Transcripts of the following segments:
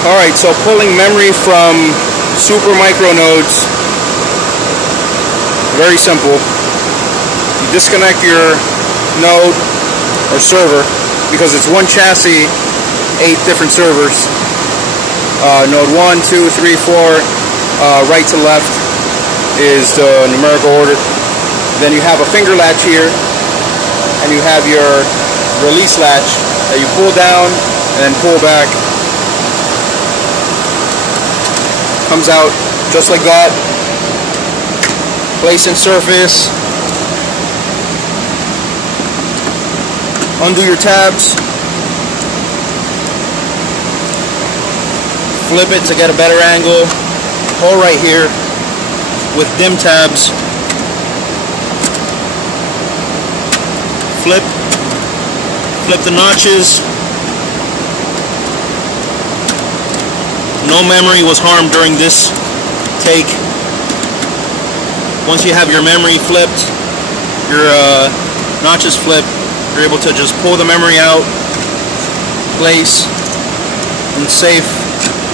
Alright, so pulling memory from super micro nodes, very simple. You disconnect your node or server because it's one chassis, 8 different servers. Node 1, 2, 3, 4, right to left is the numerical order. Then you have a finger latch here, and you have your release latch that you pull down and then pull back. Comes out just like that. Place in surface. Undo your tabs. Flip it to get a better angle. Hole right here with dim tabs. Flip the notches. No memory was harmed during this take. Once you have your memory flipped, your notches flipped, you're able to just pull the memory out, place in safe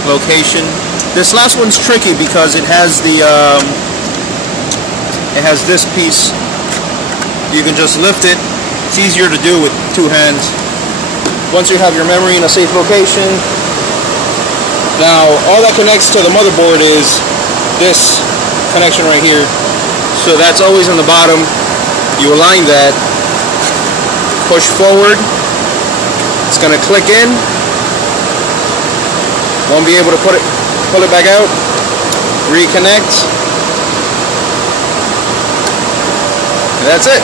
location. This last one's tricky because it has the this piece. You can just lift it. It's easier to do with 2 hands. Once you have your memory in a safe location, now all that connects to the motherboard is this connection right here. So that's always on the bottom. You align that, push forward, it's gonna click in. Won't be able to pull it back out. Reconnect. And that's it.